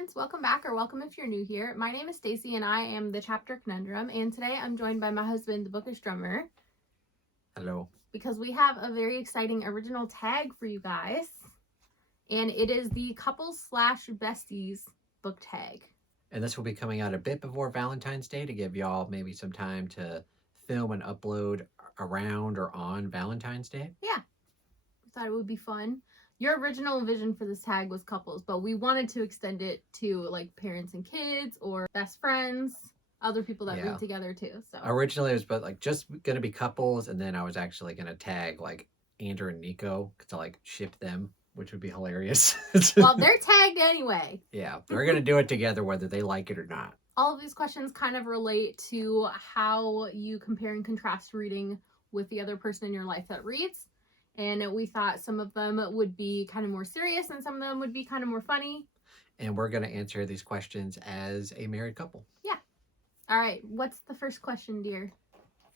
friends, welcome back, or welcome if you're new here. My name is Stacy and I am the chapter conundrum, and today I'm joined by my husband, the bookish drummer. Hello. Because we have a very exciting original tag for you guys, and it is the couples/besties book tag. And this will be coming out a bit before Valentine's Day to give y'all maybe some time to film and upload around or on Valentine's Day. Yeah, we thought it would be fun. Your original vision for this tag was couples, but we wanted to extend it to like parents and kids or best friends, other people that read together too. So originally it was just gonna be couples, and then I was actually gonna tag like Andrew and Nico to like ship them, which would be hilarious. Well, they're tagged anyway. Yeah, they're gonna do it together whether they like it or not. All of these questions kind of relate to how you compare and contrast reading with the other person in your life that reads. And we thought some of them would be kind of more serious and some of them would be kind of more funny. And we're going to answer these questions as a married couple. Yeah. All right. What's the first question, dear?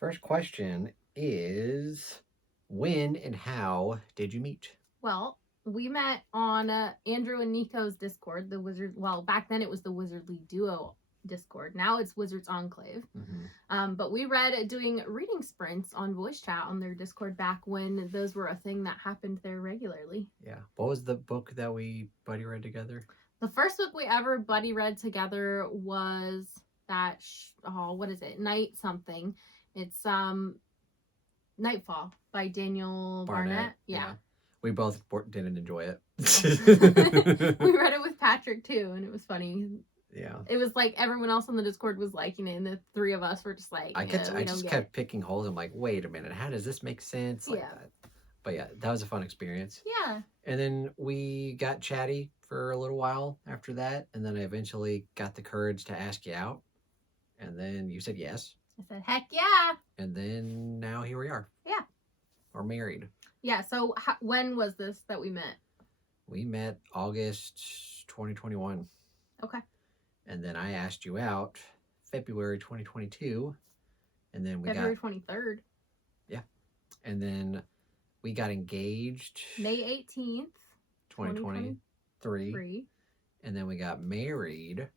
First question is, when and how did you meet? Well, we met on Andrew and Nico's Discord, the Wizard. Well, back then it was the Wizardly Duo Discord. Now it's Wizards Enclave. Mm-hmm. But we read doing reading sprints on voice chat on their Discord back when those were a thing that happened there regularly. Yeah. What was the book that we buddy read together? The first book we ever buddy read together was that what is it? Night something. It's Nightfall by Daniel Barnett. Yeah. We both didn't enjoy it. We read it with Patrick too, and it was funny. Yeah. It was like everyone else on the Discord was liking it, and the three of us were just like, I just kept picking holes. I'm like, wait a minute, how does this make sense? Like that. But yeah, that was a fun experience. Yeah. And then we got chatty for a little while after that, and then I eventually got the courage to ask you out, and then you said yes. I said, heck yeah. And then now here we are. Yeah. We're married. Yeah, so when was this that we met? We met August 2021. Okay. And then I asked you out February 2022. And then February 23rd. Yeah. And then we got engaged May 18th, 2023. And then we got married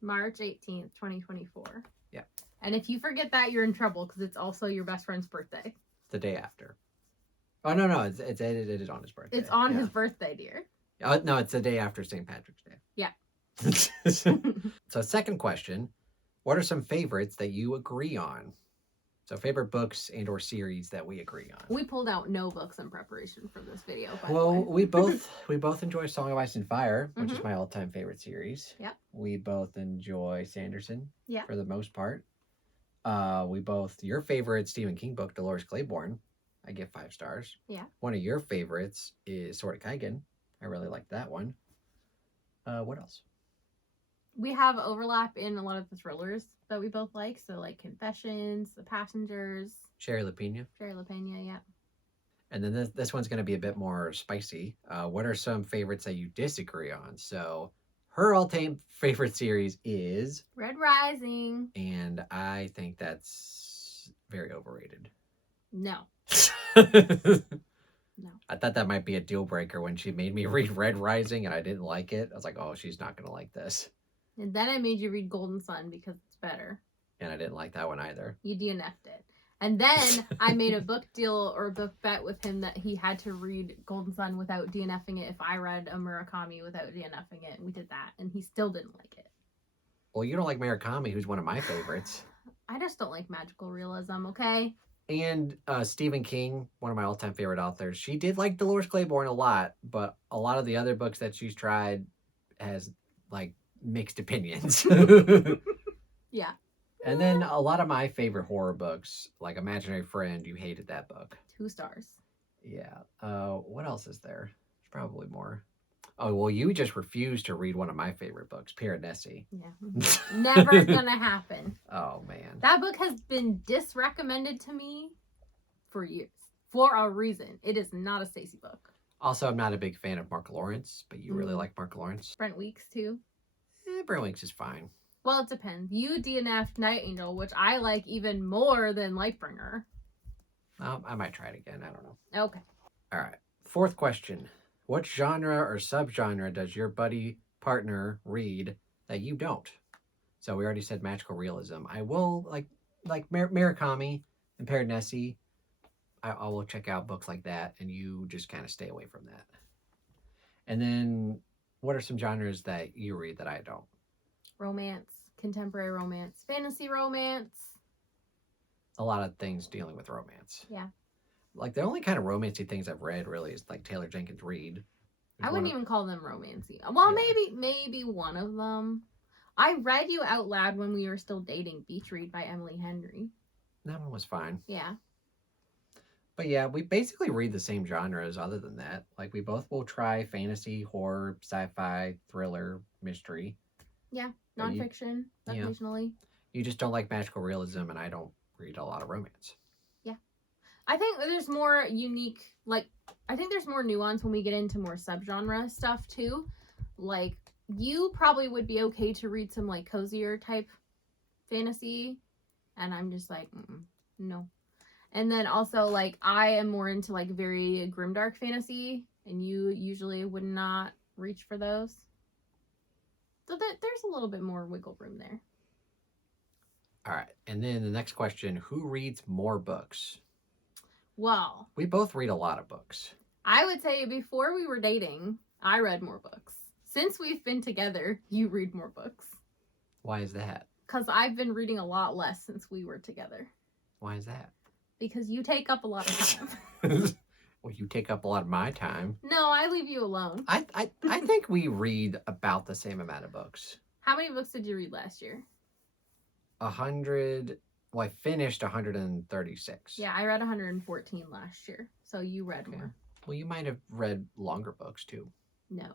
March 18th, 2024. Yeah. And if you forget that, you're in trouble because it's also your best friend's birthday. The day after. Oh, no. It is on his birthday. It's on his birthday, dear. No, it's the day after St. Patrick's Day. Yeah. So second question, what are some favorites that you agree on? So favorite books and or series that we agree on. We pulled out no books in preparation for this video. Well, we both enjoy Song of Ice and Fire, which is my all-time favorite series. Yeah. We both enjoy Sanderson. Yeah. For the most part. Your favorite Stephen King book, Dolores Claiborne, I give 5 stars. Yeah. One of your favorites is Sword of Kaigen. I really like that one. What else? We have overlap in a lot of the thrillers that we both like. So like Confessions, The Passengers. Sherry LaPena. Yeah. And then this one's going to be a bit more spicy. What are some favorites that you disagree on? So her all-time favorite series is Red Rising. And I think that's very overrated. No. No. I thought that might be a deal breaker when she made me read Red Rising and I didn't like it. I was like, oh, she's not going to like this. And then I made you read Golden Sun because it's better. And I didn't like that one either. You DNF'd it. And then I made a book deal or a book bet with him that he had to read Golden Sun without DNFing it if I read a Murakami without DNFing it. And we did that. And he still didn't like it. Well, you don't like Murakami, who's one of my favorites. I just don't like magical realism, okay? And Stephen King, one of my all-time favorite authors. She did like Dolores Claiborne a lot, but a lot of the other books that she's tried has, like, mixed opinions. Yeah. And then a lot of my favorite horror books, like Imaginary Friend, you hated that book. 2 stars. Yeah. What else is there? There's probably more. Oh, well, you just refused to read one of my favorite books, Piranesi. Yeah. Never gonna happen. Oh, man. That book has been disrecommended to me for years. For a reason. It is not a Stacey book. Also, I'm not a big fan of Mark Lawrence, but you really like Mark Lawrence. Brent Weeks, too. Brent Weeks is fine. Well, it depends. You DNF'd Night Angel, which I like even more than Lightbringer. I might try it again. I don't know. Okay. All right. Fourth question. What genre or subgenre does your buddy partner read that you don't. So we already said magical realism. I will like Murakami and Paradisi. I will check out books like that, and you just kind of stay away from that. And then, what are some genres that you read that I don't? Romance, contemporary romance, fantasy romance. A lot of things dealing with romance. Yeah. Like the only kind of romancy things I've read really is like Taylor Jenkins Reid. I wouldn't even call them romancy. Well, maybe one of them. I read you out loud when we were still dating. Beach Read by Emily Henry. That one was fine. Yeah. But yeah, we basically read the same genres other than that. Like we both will try fantasy, horror, sci-fi, thriller, mystery. Yeah, nonfiction occasionally. You just don't like magical realism, and I don't read a lot of romance. Yeah. I think there's more unique, I think there's more nuance when we get into more subgenre stuff too. Like, you probably would be okay to read some like cozier type fantasy, and I'm just like, no. And then also, like, I am more into, like, very grimdark fantasy, and you usually would not reach for those. So there's a little bit more wiggle room there. All right. And then the next question, who reads more books? Well, we both read a lot of books. I would say before we were dating, I read more books. Since we've been together, you read more books. Why is that? Because I've been reading a lot less since we were together. Why is that? Because you take up a lot of time. Well, you take up a lot of my time. No, I leave you alone. I think we read about the same amount of books. How many books did you read last year? 100. Well, I finished 136. Yeah, I read 114 last year. So you read more. Well, you might have read longer books too. No.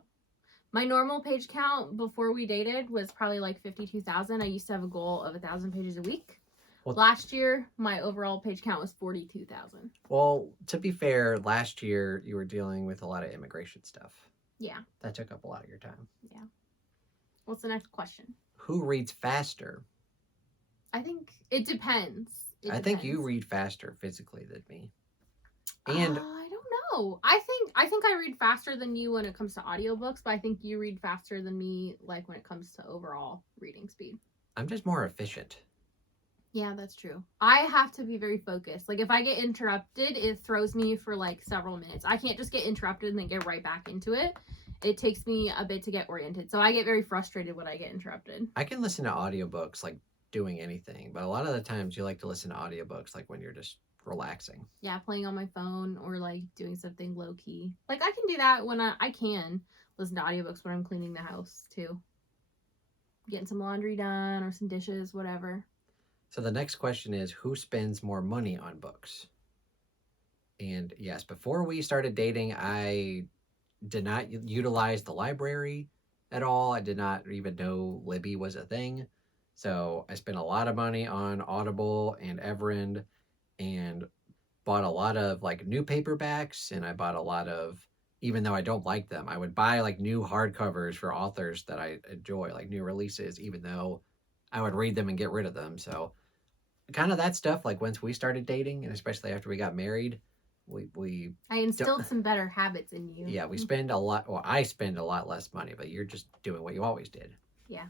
My normal page count before we dated was probably like 52,000. I used to have a goal of 1,000 pages a week. Well, last year, my overall page count was 42,000. Well, to be fair, last year you were dealing with a lot of immigration stuff. Yeah. That took up a lot of your time. Yeah. What's the next question? Who reads faster? I think it depends. I think you read faster physically than me. And I don't know. I think I read faster than you when it comes to audiobooks, but I think you read faster than me like when it comes to overall reading speed. I'm just more efficient. Yeah, that's true. I have to be very focused. Like, if I get interrupted, it throws me for, like, several minutes. I can't just get interrupted and then get right back into it. It takes me a bit to get oriented. So I get very frustrated when I get interrupted. I can listen to audiobooks, like, doing anything. But a lot of the times you like to listen to audiobooks, like, when you're just relaxing. Yeah, playing on my phone or, like, doing something low-key. Like, I can do that when I can listen to audiobooks when I'm cleaning the house, too. Getting some laundry done or some dishes, whatever. So the next question is, who spends more money on books? And yes, before we started dating, I did not utilize the library at all. I did not even know Libby was a thing. So I spent a lot of money on Audible and Everend and bought a lot of like new paperbacks, and I bought a lot of, even though I don't like them, I would buy like new hardcovers for authors that I enjoy, like new releases, even though I would read them and get rid of them. So kind of that stuff, like once we started dating, and especially after we got married, I instilled some better habits in you. Yeah, we spend a lot, well, I spend a lot less money, but you're just doing what you always did. Yeah.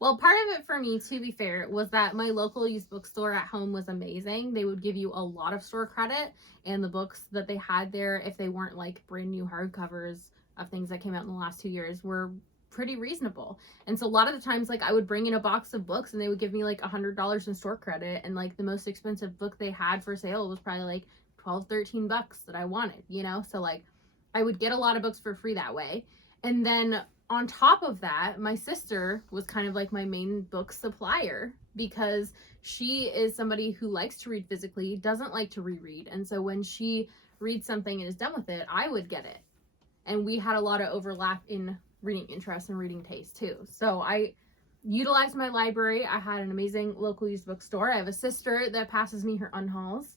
Well, part of it for me, to be fair, was that my local used bookstore at home was amazing. They would give you a lot of store credit, and the books that they had there, if they weren't like brand new hardcovers of things that came out in the last 2 years, were pretty reasonable. And so a lot of the times, like, I would bring in a box of books and they would give me like $100 in store credit, and like the most expensive book they had for sale was probably like 12-13 bucks that I wanted, you know? So like I would get a lot of books for free that way. And then on top of that, my sister was kind of like my main book supplier, because she is somebody who likes to read physically, doesn't like to reread. And so when she reads something and is done with it, I would get it. And we had a lot of overlap in reading interest and reading taste too. So I utilized my library. I had an amazing local used bookstore. I have a sister that passes me her unhauls.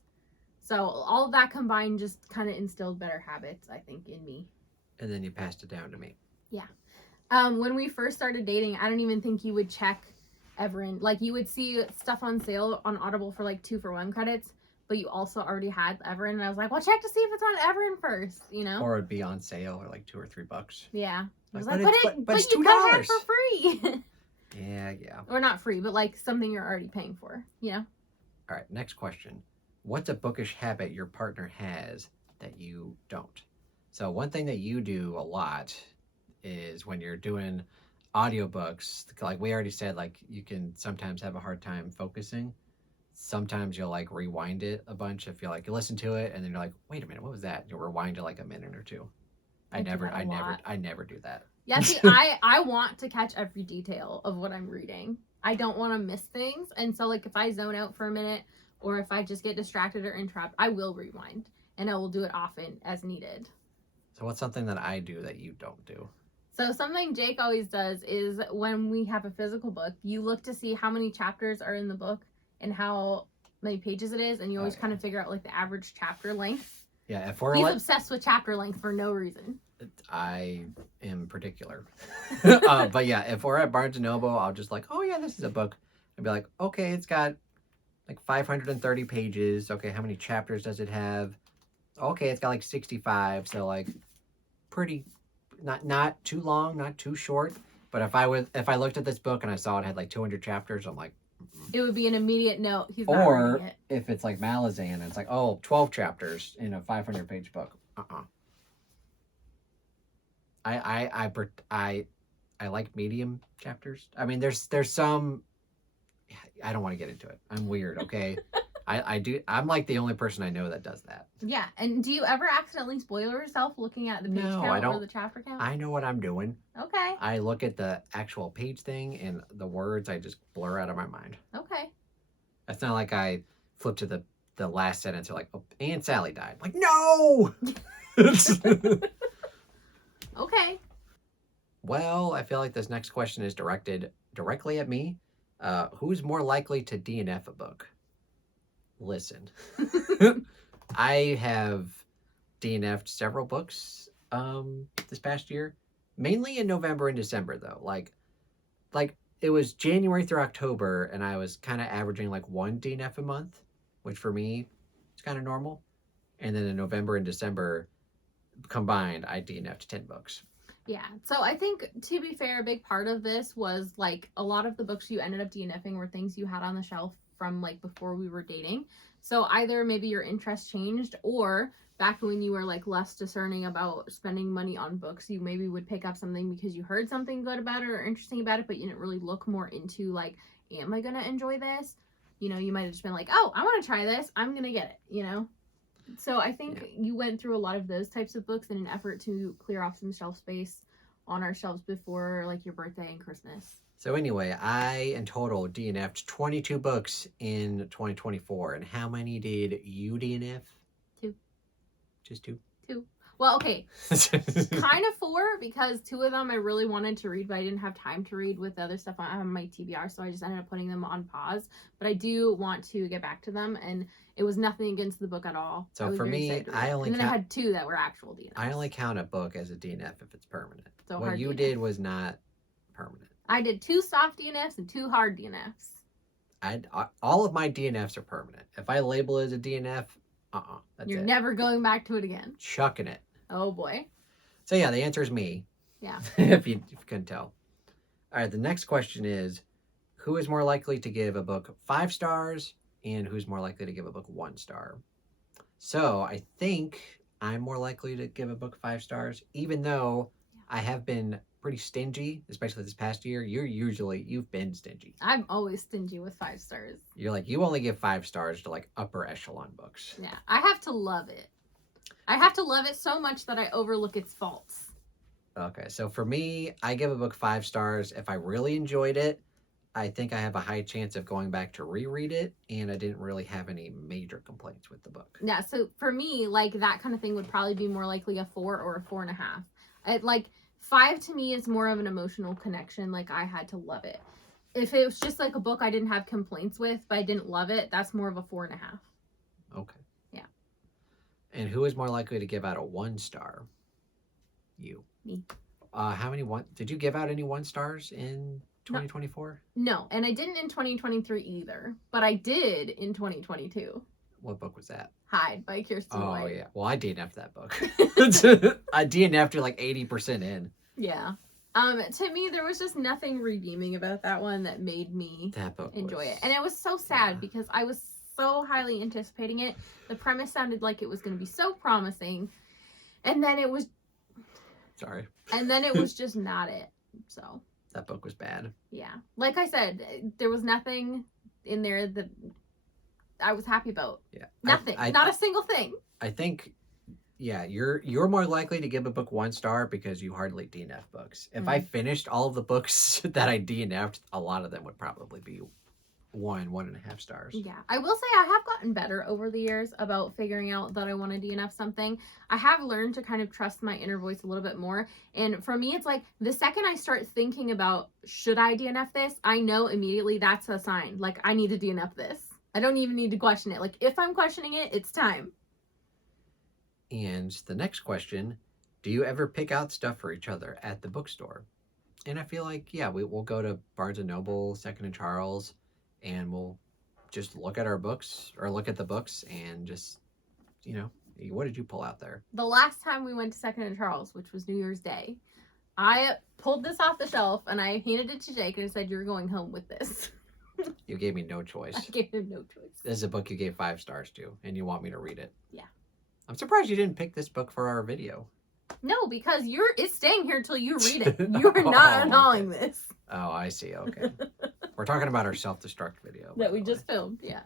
So all of that combined just kind of instilled better habits, I think, in me. And then you passed it down to me. Yeah. When we first started dating, I don't even think you would check Everend. Like, you would see stuff on sale on Audible for like 2-for-1 credits, but you also already had Everend. And I was like, well, check to see if it's on Everend first, you know? Or it'd be on sale or like $2 or $3. Yeah. I was Like, like, but it's you got it for free. Yeah. Or not free, but like something you're already paying for, you know? All right, next question. What's a bookish habit your partner has that you don't? So one thing that you do a lot is when you're doing audiobooks, like we already said, like you can sometimes have a hard time focusing. Sometimes you'll like rewind it a bunch if you like you listen to it and then you're like, wait a minute, what was that? You'll rewind it like a minute or two. I never do that. Yeah, see, I want to catch every detail of what I'm reading. I don't want to miss things. And so like if I zone out for a minute or if I just get distracted or entrapped, I will rewind and I will do it often as needed. So what's something that I do that you don't do? So something Jake always does is when we have a physical book, you look to see how many chapters are in the book and how many pages it is, and you always kind of figure out like the average chapter length. Yeah, if He's obsessed with chapter length for no reason. I am particular. But yeah, if we're at Barnes & Noble, I'll just like, oh yeah, this is a book. I'd be like, okay, it's got like 530 pages. Okay, how many chapters does it have? Okay, it's got like 65. So like pretty, not too long, not too short. But if I looked at this book and I saw it had like 200 chapters, I'm like, it would be an immediate no. He's not reading it. If it's like Malazan and it's like, 12 chapters in a 500-page book. I like medium chapters. I mean, there's some. I don't want to get into it. I'm weird. Okay, I do. I'm like the only person I know that does that. Yeah, and do you ever accidentally spoil yourself looking at the page count or the chapter count? I know what I'm doing. Okay. I look at the actual page thing and the words I just blur out of my mind. Okay. It's not like I flip to the last sentence or like, oh, Aunt Sally died. Like, no. Okay. Well, I feel like this next question is directed directly at me. Who's more likely to DNF a book? Listen, I have DNF'd several books this past year, mainly in November and December though. Like it was January through October, and I was kind of averaging like one DNF a month, which for me is kind of normal. And then in November and December combined, I DNF'd 10 books. Yeah. So I think, to be fair, a big part of this was like a lot of the books you ended up DNFing were things you had on the shelf from like before we were dating. So either maybe your interest changed, or back when you were like less discerning about spending money on books, you maybe would pick up something because you heard something good about it or interesting about it, but you didn't really look more into like, am I going to enjoy this? You know, you might have just been like, oh, I want to try this. I'm going to get it, you know? So I think you went through a lot of those types of books in an effort to clear off some shelf space on our shelves before like your birthday and Christmas. So anyway, I in total DNF'd 22 books in 2024. And how many did you DNF? 2. Just 2? 2. Well, okay. Kind of 4, because 2 of them I really wanted to read, but I didn't have time to read with the other stuff on my TBR, so I just ended up putting them on pause. But I do want to get back to them, and it was nothing against the book at all. So for me, I had 2 that were actual DNFs. I only count a book as a DNF if it's permanent. So what you did was not permanent. I did 2 soft DNFs and 2 hard DNFs. All of my DNFs are permanent. If I label it as a DNF, that's You're it. never going back to it again. Chucking it. Oh boy. So yeah, the answer is me. Yeah. if you couldn't tell. All right, the next question is, who is more likely to give a book 5 stars and who's more likely to give a book 1 star? So I think I'm more likely to give a book 5 stars, even though I have been pretty stingy, especially this past year. You've been stingy. I'm always stingy with 5 stars. You're like, you only give 5 stars to like upper echelon books. Yeah, I have to love it. I have to love it so much that I overlook its faults. Okay, so for me, I give a book 5 stars. If I really enjoyed it, I think I have a high chance of going back to reread it, and I didn't really have any major complaints with the book. Yeah, so for me, like that kind of thing would probably be more likely a 4 or a 4.5. Like 5 to me is more of an emotional connection. Like I had to love it. If it was just like a book I didn't have complaints with, but I didn't love it, that's more of a 4.5. Okay. Yeah. And who is more likely to give out a 1 star? You. Me. How many did you give out any 1 stars in 2024? No, and I didn't in 2023 either, but I did in 2022. What book was that? Hide by Kirsten White. Oh yeah. Well, I DNF'd that book. I DNF'd like 80% in. Yeah. To me, there was just nothing redeeming about that one that made me That book enjoy it. was- And it was so sad yeah. because I was so highly anticipating it. The premise sounded like it was going to be so promising. And then it was Sorry. just not it. So, That book was bad. yeah. Like I said, there was nothing in there that I was happy about. Yeah. Nothing. Not a single thing. I think, yeah, you're more likely to give a book 1 star because you hardly DNF books. If I finished all of the books that I DNF'd, a lot of them would probably be 1.5 stars. Yeah, I will say I have gotten better over the years about figuring out that I want to DNF something. I have learned to kind of trust my inner voice a little bit more. And for me, it's like the second I start thinking about, should I DNF this? I know immediately that's a sign. Like, I need to DNF this. I don't even need to question it. Like, if I'm questioning it, it's time. And the next question, do you ever pick out stuff for each other at the bookstore? And I feel like, yeah, we'll go to Barnes & Noble, Second and Charles, and we'll just look at our books or look at the books and just, you know, what did you pull out there? The last time we went to Second and Charles, which was New Year's Day, I pulled this off the shelf and I handed it to Jake and said, "You're going home with this." You gave me no choice. I gave him no choice. This is a book you gave 5 stars to, and you want me to read it. Yeah. I'm surprised you didn't pick this book for our video. No, because it's staying here till you read it. You are not unhauling this. Oh, I see. Okay. We're talking about our self-destruct video. That we just filmed, yeah.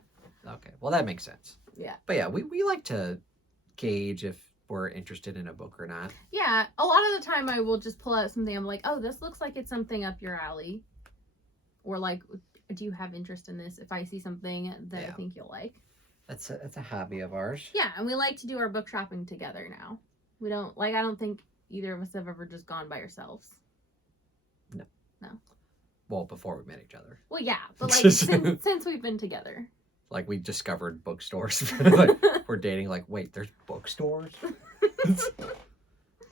Okay. Well, that makes sense. Yeah. But yeah, we like to gauge if we're interested in a book or not. Yeah, a lot of the time I will just pull out something. I'm like, oh, this looks like it's something up your alley. Or like, do you have interest in this? If I see something that I think you'll like. That's a hobby of ours. Yeah, and we like to do our book shopping together now. We don't, like, I don't think either of us have ever just gone by ourselves. No. No. Well, before we met each other. Well, yeah, but like since we've been together. Like we discovered bookstores. Like, we're dating like, wait, there's bookstores?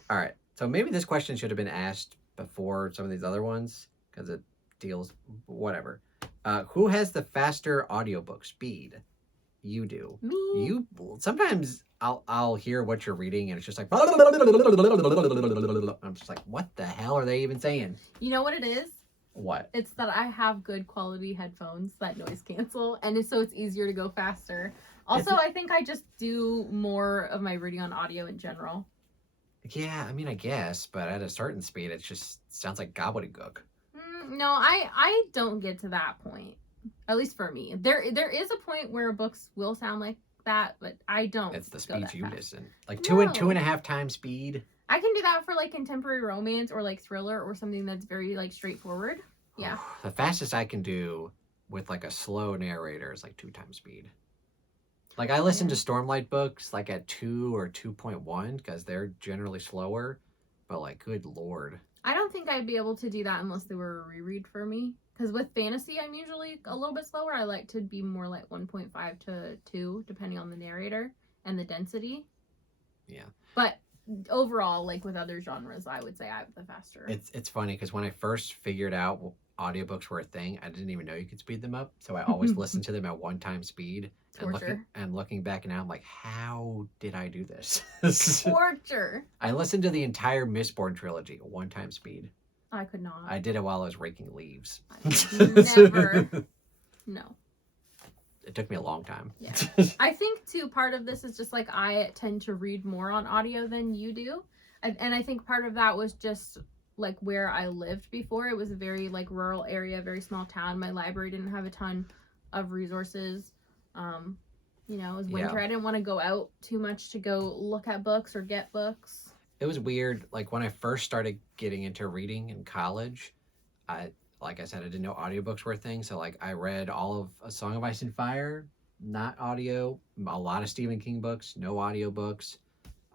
All right. So maybe this question should have been asked before some of these other ones because it deals, whatever. Who has the faster audiobook speed? You do. Me. You sometimes I'll hear what you're reading and it's just like I'm just like, what the hell are they even saying? You know what it is? What? It's that I have good quality headphones that noise cancel, and so it's easier to go faster. Also, I think I just do more of my reading on audio in general. Yeah, I mean, I guess, but at a certain speed, it just sounds like gobbledygook. No, I don't get to that point. At least for me. There is a point where books will sound like that, but I don't. It's the speed you fast. listen. Like two and a half times speed. I can do that for like contemporary romance or like thriller or something that's very like straightforward. Yeah. The fastest I can do with like a slow narrator is like 2 times speed. Like I listen to Stormlight books like at 2 or 2.1 because they're generally slower, but like good lord. I don't think I'd be able to do that unless they were a reread for me. Because with fantasy, I'm usually a little bit slower. I like to be more like 1.5 to 2, depending on the narrator and the density. Yeah. But overall, like with other genres, I would say I have the faster. It's funny because when I first figured out audiobooks were a thing, I didn't even know you could speed them up. So I always listened to them at 1 time speed. And looking back now, I'm like, how did I do this? Torture. I listened to the entire Mistborn trilogy at 1 time speed. I could not. I did it while I was raking leaves. Never. No. It took me a long time. Yeah. I think, too, part of this is just, like, I tend to read more on audio than you do. And I think part of that was just, like, where I lived before. It was a very, like, rural area, very small town. My library didn't have a ton of resources. You know, it was winter. I didn't want to go out too much to go look at books or get books. It was weird. Like, when I first started getting into reading in college, like I said, I didn't know audiobooks were a thing. So, like, I read all of A Song of Ice and Fire, not audio. A lot of Stephen King books, no audiobooks.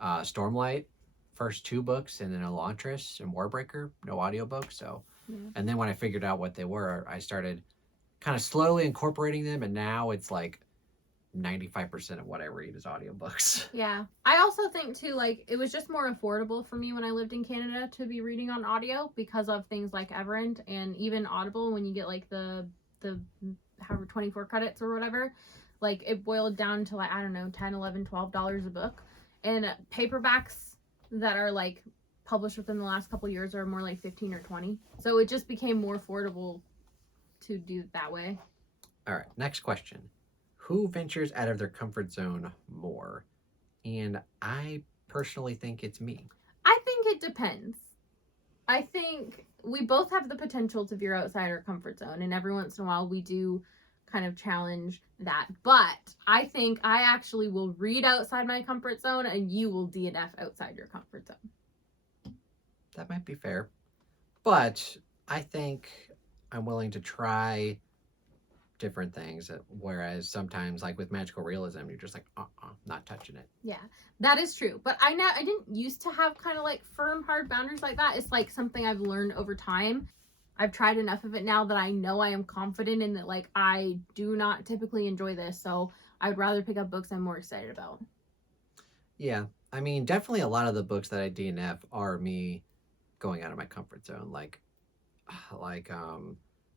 Stormlight, first 2 books, and then Elantris and Warbreaker, no audiobooks. So, and then when I figured out what they were, I started kind of slowly incorporating them. And now it's like 95% of what I read is audiobooks. Yeah. I also think too, like, it was just more affordable for me when I lived in Canada to be reading on audio because of things like Everent and even Audible when you get like the however 24 credits or whatever. Like it boiled down to like, I don't know, $10, $11, $12 a book. And paperbacks that are like published within the last couple years are more like 15 or 20. So it just became more affordable to do it that way. All right, next question. Who ventures out of their comfort zone more? And I personally think it's me. I think it depends. I think we both have the potential to veer outside our comfort zone, and every once in a while we do kind of challenge that. But I think I actually will read outside my comfort zone, and you will DNF outside your comfort zone. That might be fair. But I think I'm willing to try different things, whereas sometimes, like with magical realism, you're just like, not touching it. Yeah, that is true. But I didn't used to have kind of like firm, hard boundaries like that. It's like something I've learned over time. I've tried enough of it now that I know I am confident in that, like, I do not typically enjoy this, so I would rather pick up books I'm more excited about. Yeah, I mean, definitely a lot of the books that I DNF are me going out of my comfort zone. Like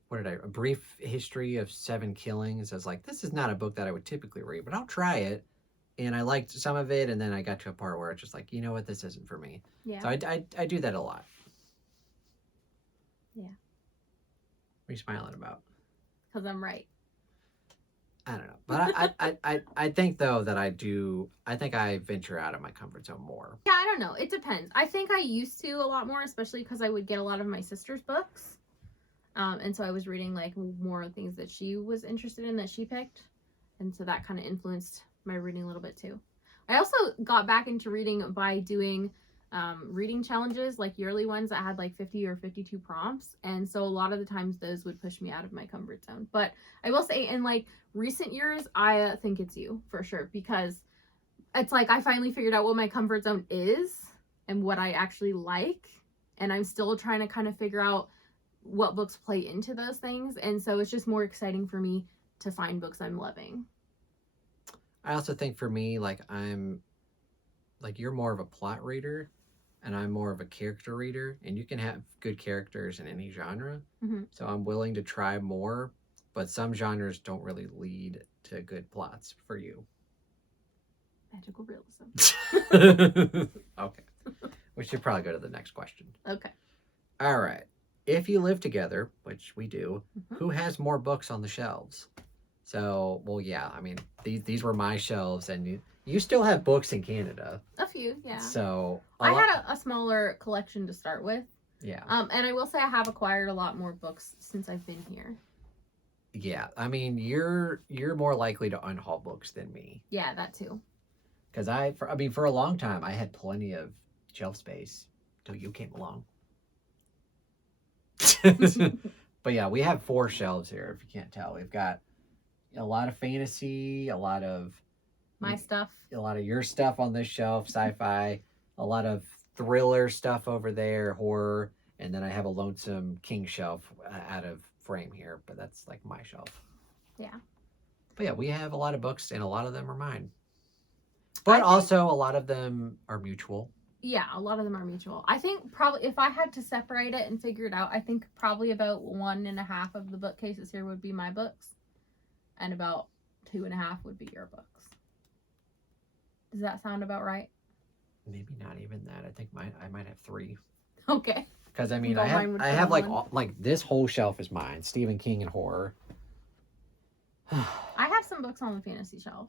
what did A Brief History of Seven Killings. I was like, this is not a book that I would typically read, but I'll try it. And I liked some of it, and then I got to a part where it's just like, you know what, this isn't for me. Yeah. So I do that a lot. Yeah. What are you smiling about? Because I'm right. I don't know. But I think, though, that I think I venture out of my comfort zone more. Yeah, I don't know. It depends. I think I used to a lot more, especially because I would get a lot of my sister's books. And so I was reading like more things that she was interested in that she picked. And so that kind of influenced my reading a little bit too. I also got back into reading by doing reading challenges, like yearly ones that had like 50 or 52 prompts. And so a lot of the times those would push me out of my comfort zone. But I will say in like recent years, I think it's you for sure, because it's like I finally figured out what my comfort zone is and what I actually like. And I'm still trying to kind of figure out what books play into those things. And so it's just more exciting for me to find books I'm loving. I also think for me, like, you're more of a plot reader and I'm more of a character reader, and you can have good characters in any genre. Mm-hmm. So I'm willing to try more, but some genres don't really lead to good plots for you. Magical realism. Okay. We should probably go to the next question. Okay. All right. If you live together, which we do, who has more books on the shelves? So, well, yeah, I mean, these were my shelves, and you still have books in Canada. A few, yeah. So I had a smaller collection to start with. Yeah. And I will say I have acquired a lot more books since I've been here. Yeah, I mean, you're more likely to unhaul books than me. Yeah, that too. Because for a long time, I had plenty of shelf space till you came along. But yeah, we have 4 shelves here, if you can't tell. We've got a lot of fantasy, a lot of my stuff, a lot of your stuff on this shelf, sci-fi, a lot of thriller stuff over there, horror, and then I have a Lonesome King shelf out of frame here, but that's like my shelf. Yeah. But yeah, we have a lot of books, and a lot of them are mine. But also, a lot of them are mutual. Yeah, a lot of them are mutual. I think probably if I had to separate it and figure it out, I think probably about 1.5 of the bookcases here would be my books, and about 2.5 would be your books. Does that sound about right? Maybe not even that. I think I might have 3. Okay. Because I mean, I have like this whole shelf is mine. Stephen King and horror. I have some books on the fantasy shelf.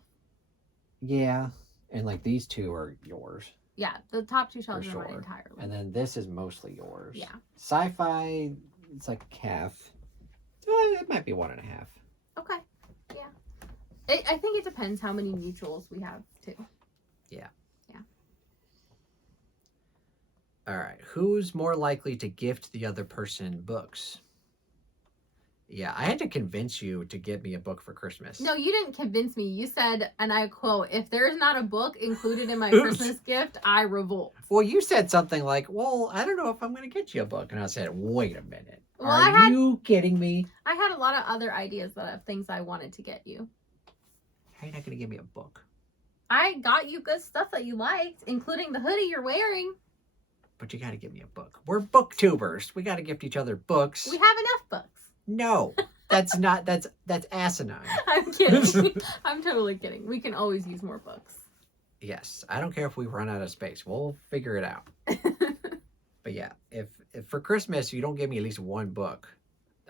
Yeah, and like these 2 are yours. Yeah, the top 2 shelves are mine entirely. And then this is mostly yours. Yeah. Sci-fi, it's like half. It might be 1.5. Okay. Yeah. I think it depends how many mutuals we have too. Yeah. Yeah. All right. Who's more likely to gift the other person books? Yeah, I had to convince you to get me a book for Christmas. No, you didn't convince me. You said, and I quote, "If there's not a book included in my Christmas gift, I revolt." Well, you said something like, well, I don't know if I'm going to get you a book. And I said, wait a minute. Well, Are you kidding me? I had a lot of other ideas of things I wanted to get you. How are you not going to give me a book? I got you good stuff that you liked, including the hoodie you're wearing. But you got to give me a book. We're booktubers. We got to gift each other books. We have enough books. No, that's not, that's asinine. I'm kidding. I'm totally kidding. We can always use more books. Yes, I don't care if we run out of space. We'll figure it out. But yeah, if for Christmas you don't give me at least one book,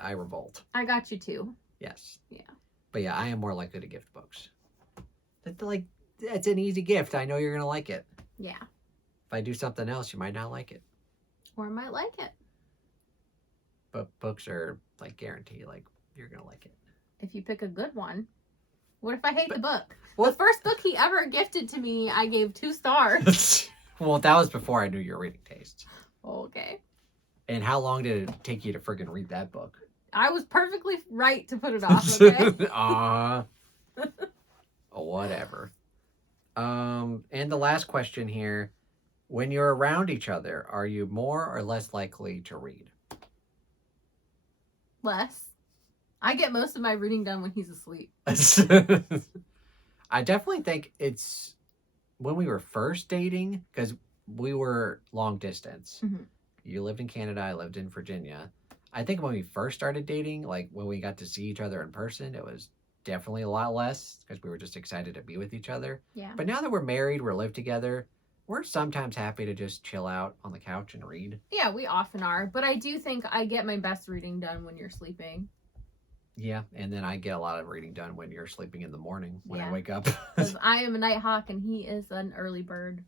I revolt. I got you too. Yes. Yeah. But yeah, I am more likely to gift books. That's an easy gift. I know you're gonna like it. Yeah. If I do something else, you might not like it. Or I might like it. But books are like guarantee, like you're gonna like it. If you pick a good one. What if I hate the book? What? The first book he ever gifted to me, I gave 2 stars. Well, that was before I knew your reading taste. Okay. And how long did it take you to friggin' read that book? I was perfectly right to put it off, okay? Whatever. And the last question here. When you're around each other, are you more or less likely to read? Less. I get most of my reading done when he's asleep. I definitely think it's when we were first dating, because we were long distance. Mhm. You lived in Canada, I lived in Virginia. I think when we first started dating, like when we got to see each other in person, it was definitely a lot less because we were just excited to be with each other. Yeah. But now that we're married, we live together, we're sometimes happy to just chill out on the couch and read. Yeah, we often are. But I do think I get my best reading done when you're sleeping. Yeah, and then I get a lot of reading done when you're sleeping in the morning when I Yeah. wake up. Because I am a night hawk and he is an early bird.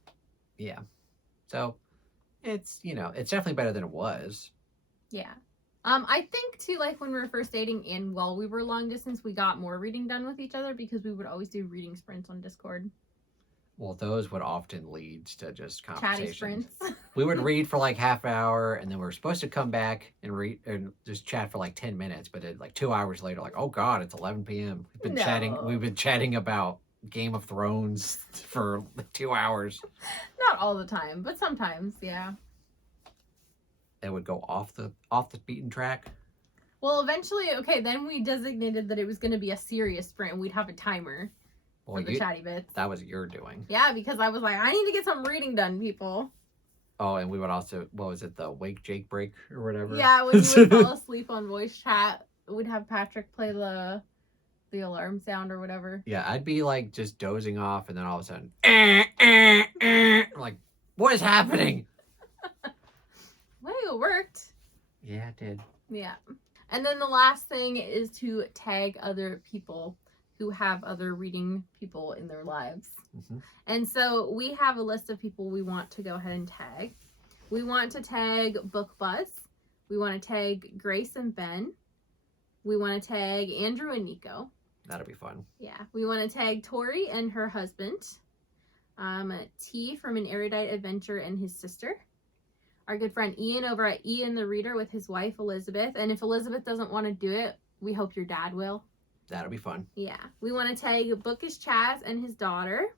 Yeah. So it's, it's definitely better than it was. Yeah. I think too, like when we were first dating and while we were long distance, we got more reading done with each other because we would always do reading sprints on Discord. Well, those would often lead to just Chatty conversations. sprints. We would read for like half hour, and then we were supposed to come back and read and just chat for like 10 minutes. But then, like 2 hours later, like, oh god, it's 11 p.m. We've been chatting about Game of Thrones for 2 hours. Not all the time, but sometimes, yeah. It would go off the beaten track. Well, eventually, okay, then we designated that it was going to be a serious sprint and we'd have a timer for the chatty bits. That was your doing. Yeah, because I was like, I need to get some reading done, people. Oh, and we would also, what was it, the Wake Jake break or whatever? Yeah, when you would fall asleep on voice chat, we'd have Patrick play the alarm sound or whatever. Yeah, I'd be like just dozing off, and then all of a sudden, I'm like, what is happening? Well, it worked. Yeah, it did. Yeah. And then the last thing is to tag other people who have other reading people in their lives. Mm-hmm. And so we have a list of people we want to go ahead and tag. We want to tag Book Buzz. We want to tag Grace and Ben. We want to tag Andrew and Nico. That'll be fun. Yeah. We want to tag Tori and her husband. T from An Erudite Adventure and his sister. Our good friend Ian over at Ian the Reader with his wife Elizabeth. And if Elizabeth doesn't want to do it, we hope your dad will. That'll be fun. Yeah. We want to tag Bookish Chaz and his daughter.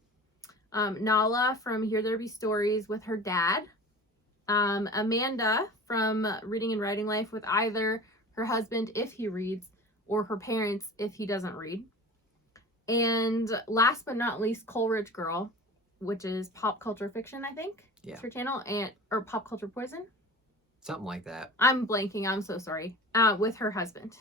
Nala from Here There Be Stories with her dad. Amanda from Reading and Writing Life with either her husband if he reads or her parents if he doesn't read. And last but not least, Coleridge Girl, which is Pop Culture Fiction, I think. Yeah. It's her channel, or Pop Culture Poison. Something like that. I'm blanking. I'm so sorry. With her husband.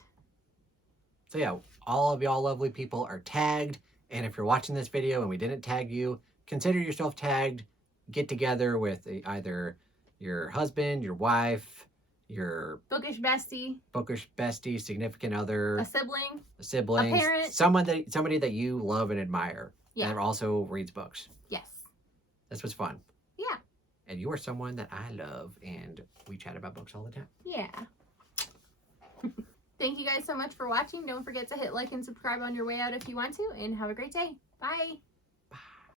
So yeah, all of y'all lovely people are tagged. And if you're watching this video and we didn't tag you, consider yourself tagged. Get together with either your husband, your wife, your bookish bestie, significant other, a sibling, a parent, somebody that you love and admire. Yeah. And also reads books. Yes. This was fun. Yeah. And you are someone that I love, and we chat about books all the time. Yeah. Thank you guys so much for watching. Don't forget to hit like and subscribe on your way out if you want to, and have a great day. Bye.